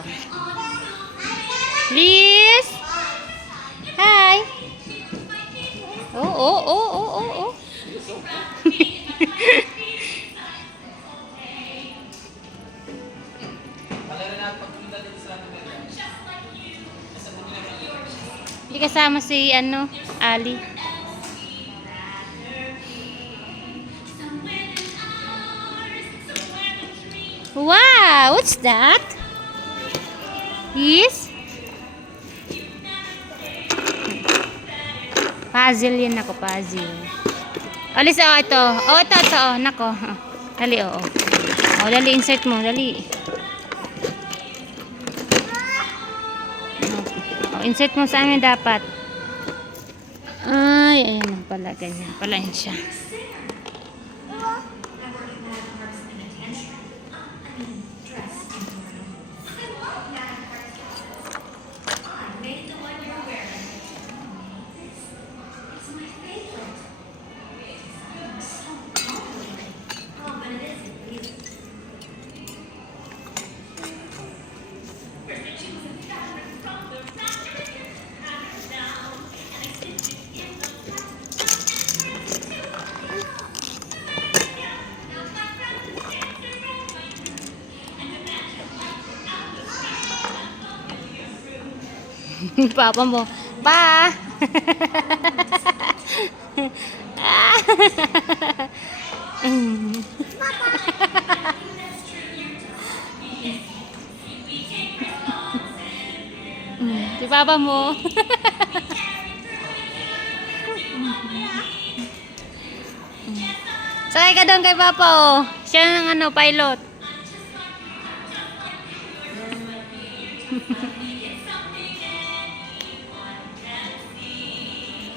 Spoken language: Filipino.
Oh. Liz! Hi! Oh, oh, oh, oh, oh, oh. Hindi kasama si Ali. Wow, what's that? Yes? Puzzle yan ako, puzzle. Alis, oh, ito. Oh, ito, oh. Nako. Oh. Dali, oh, oh. Oh, dali, insert mo, dali. Oh, insert mo sa amin dapat. Ay, ayan pala, ganyan. Pala yun siya. Papa mo. Pa! Si Papa mo. Sakay ka doon kay Papa, oh. Siya ng pilot.